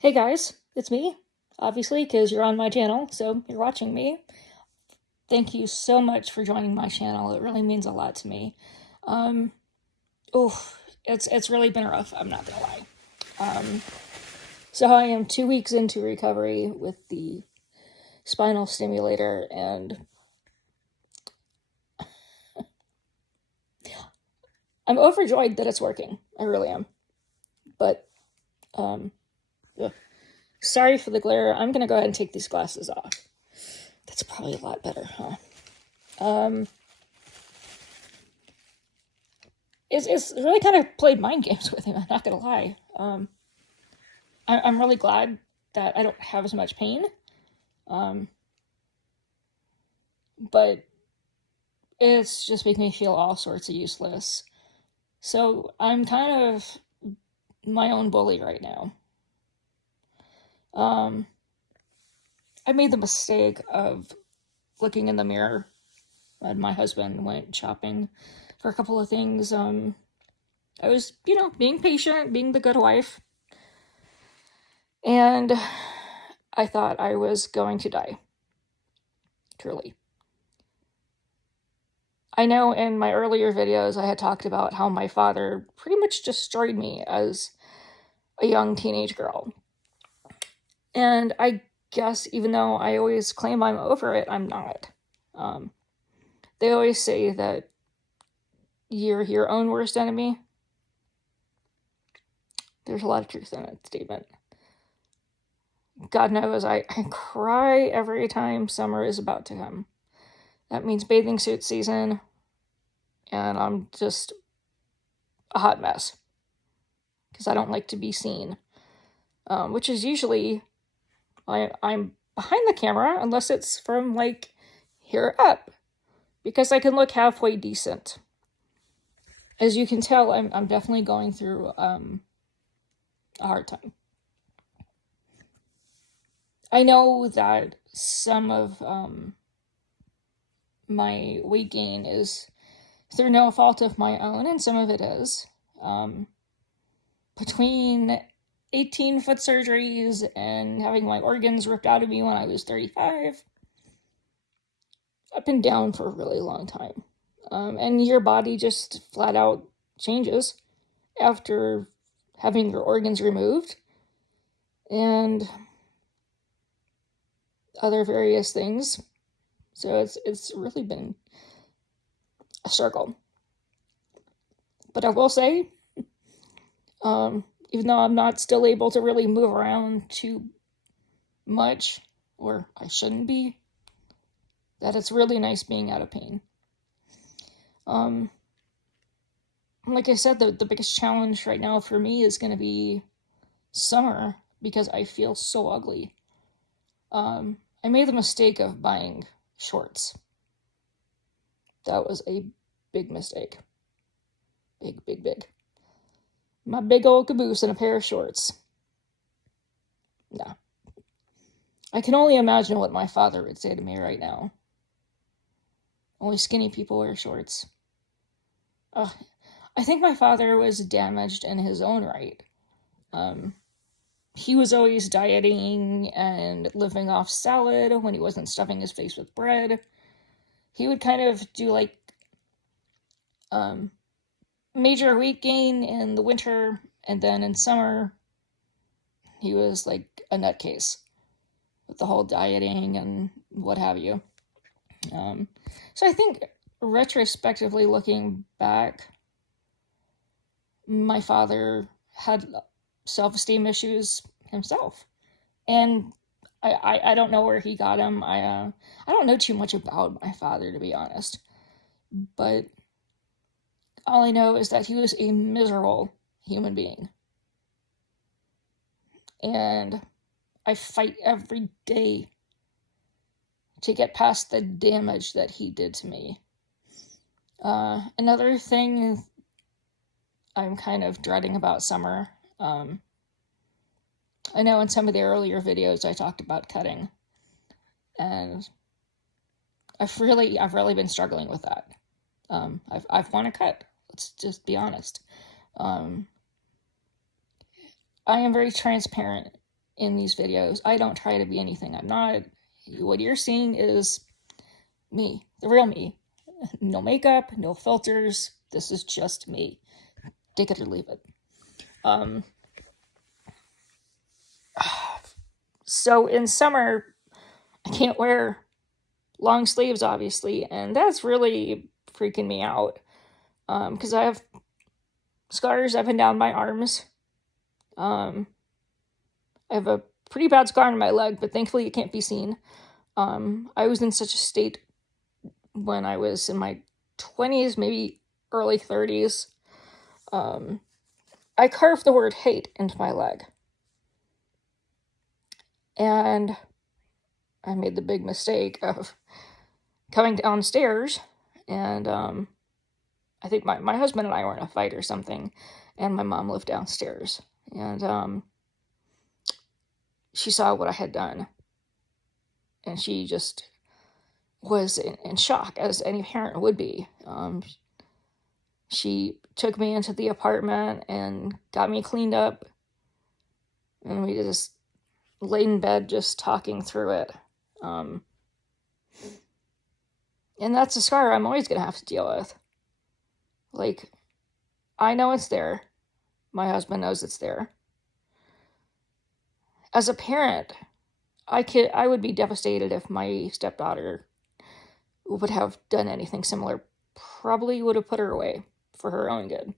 Hey guys, it's me, obviously, because you're on my channel, so you're watching me. Thank you so much for joining my channel. It really means a lot to me. Um, oh, it's really been rough, I'm not gonna lie. So I am 2 weeks into recovery with the spinal stimulator, and I'm overjoyed that it's working. I really am. But, ugh. Sorry for the glare. I'm gonna go ahead and take these glasses off. That's probably a lot better, huh? It's really kind of played mind games with him. I'm not gonna lie. I'm really glad that I don't have as much pain, but it's just making me feel all sorts of useless. So I'm kind of my own bully right now. I made the mistake of looking in the mirror when my husband went shopping for a couple of things. I was, being patient, being the good wife, and I thought I was going to die. Truly. I know in my earlier videos I had talked about how my father pretty much destroyed me as a young teenage girl. And I guess even though I always claim I'm over it, I'm not. They always say that you're your own worst enemy. There's a lot of truth in that statement. God knows I cry every time summer is about to come. That means bathing suit season, and I'm just a hot mess because I don't like to be seen, which is usually I'm behind the camera unless it's from like here up, because I can look halfway decent. As you can tell, I'm definitely going through a hard time. I know that some of my weight gain is through no fault of my own, and some of it is. Between 18-foot surgeries and having my organs ripped out of me when I was 35, I've been down for a really long time. And your body just flat out changes after having your organs removed and other various things. So it's really been a struggle. But I will say, even though I'm not still able to really move around too much, or I shouldn't be, that it's really nice being out of pain. Like I said, the biggest challenge right now for me is going to be summer because I feel so ugly. I made the mistake of buying shorts. That was a big mistake. Big, big, big. My big old caboose in a pair of shorts. Nah. I can only imagine what my father would say to me right now. Only skinny people wear shorts. Ugh. I think my father was damaged in his own right. He was always dieting and living off salad when he wasn't stuffing his face with bread. He would kind of do like major weight gain in the winter, and then in summer he was like a nutcase with the whole dieting and what have you. So I think retrospectively looking back, my father had self-esteem issues himself, and I don't know where he got them. I don't know too much about my father, to be honest, but all I know is that he was a miserable human being, and I fight every day to get past the damage that he did to me. Another thing I'm kind of dreading about summer, I know in some of the earlier videos I talked about cutting, and I've really been struggling with that. I've want to cut. Let's just be honest. I am very transparent in these videos. I don't try to be anything I'm not. What you're seeing is me, the real me. No makeup, no filters. This is just me. Take it or leave it. So in summer, I can't wear long sleeves, obviously, and that's really freaking me out. Because I have scars up and down my arms. I have a pretty bad scar on my leg, but thankfully it can't be seen. I was in such a state when I was in my 20s, maybe early 30s. I carved the word hate into my leg. And I made the big mistake of coming downstairs, and I think my husband and I were in a fight or something, and my mom lived downstairs, and she saw what I had done, and she just was in shock, as any parent would be. She took me into the apartment and got me cleaned up, and we just laid in bed just talking through it. And that's a scar I'm always going to have to deal with. Like, I know it's there. My husband knows it's there. As a parent, I would be devastated if my stepdaughter would have done anything similar. Probably would have put her away for her own good.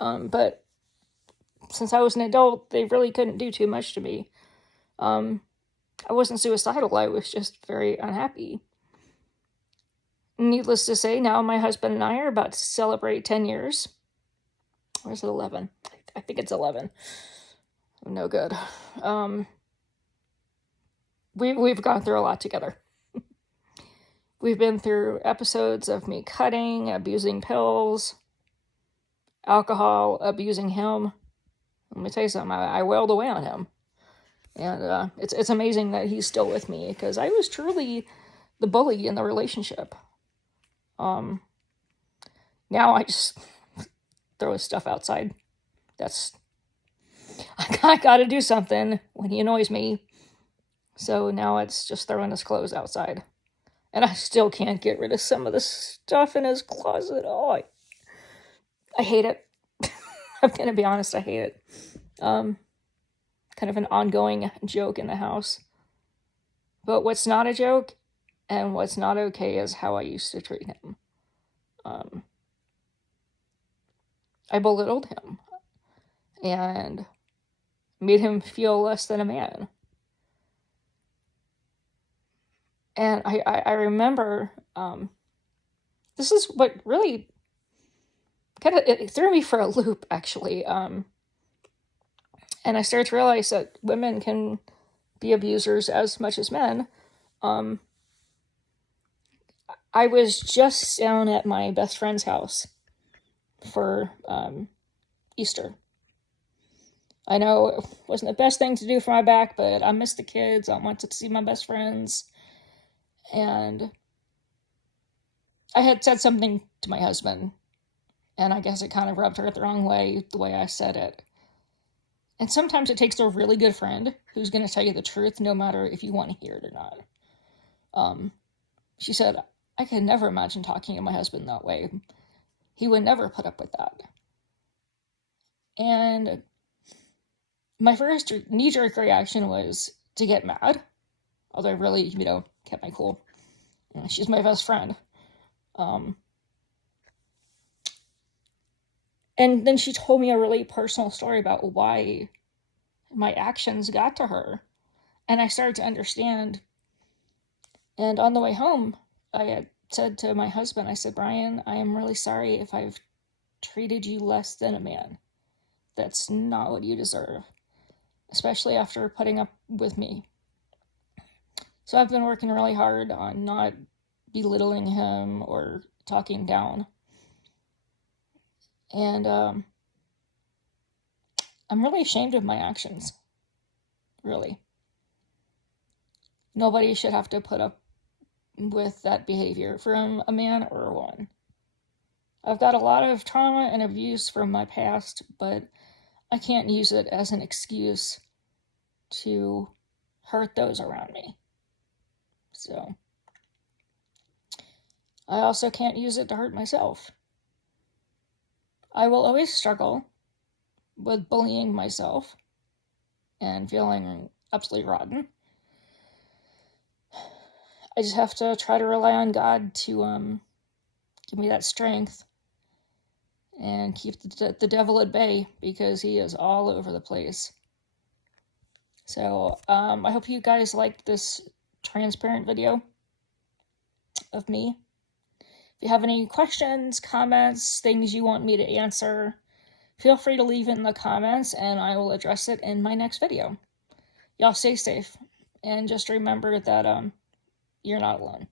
But since I was an adult, they really couldn't do too much to me. I wasn't suicidal. I was just very unhappy. Needless to say, now my husband and I are about to celebrate 10 years. Or is it 11? I think it's 11. No good. We've gone through a lot together. We've been through episodes of me cutting, abusing pills, alcohol, abusing him. Let me tell you something, I wailed away on him. And it's amazing that he's still with me, because I was truly the bully in the relationship. Now I just throw his stuff outside. I gotta do something when he annoys me. So now it's just throwing his clothes outside. And I still can't get rid of some of the stuff in his closet. Oh, I hate it. I'm gonna be honest, I hate it. Kind of an ongoing joke in the house. But what's not a joke and what's not okay is how I used to treat him. I belittled him and made him feel less than a man. And I remember, this is what really it threw me for a loop, actually. And I started to realize that women can be abusers as much as men. I was just down at my best friend's house for Easter. I know it wasn't the best thing to do for my back, but I missed the kids. I wanted to see my best friends. And I had said something to my husband, and I guess it kind of rubbed her the wrong way, the way I said it. And sometimes it takes a really good friend who's going to tell you the truth, no matter if you want to hear it or not. She said, I could never imagine talking to my husband that way. He would never put up with that. And my first knee-jerk reaction was to get mad, although I really, kept my cool. She's my best friend. And then she told me a really personal story about why my actions got to her. And I started to understand. And on the way home, I had said to my husband, I said, Brian, I am really sorry if I've treated you less than a man. That's not what you deserve, especially after putting up with me. So I've been working really hard on not belittling him or talking down. And I'm really ashamed of my actions. Really. Nobody should have to put up with that behavior from a man or a woman. I've got a lot of trauma and abuse from my past, but I can't use it as an excuse to hurt those around me. So I also can't use it to hurt myself. I will always struggle with bullying myself and feeling absolutely rotten. I just have to try to rely on God to give me that strength and keep the devil at bay, because he is all over the place. So I hope you guys liked this transparent video of me. If you have any questions, comments, things you want me to answer, feel free to leave it in the comments and I will address it in my next video. Y'all stay safe, and just remember that you're not alone.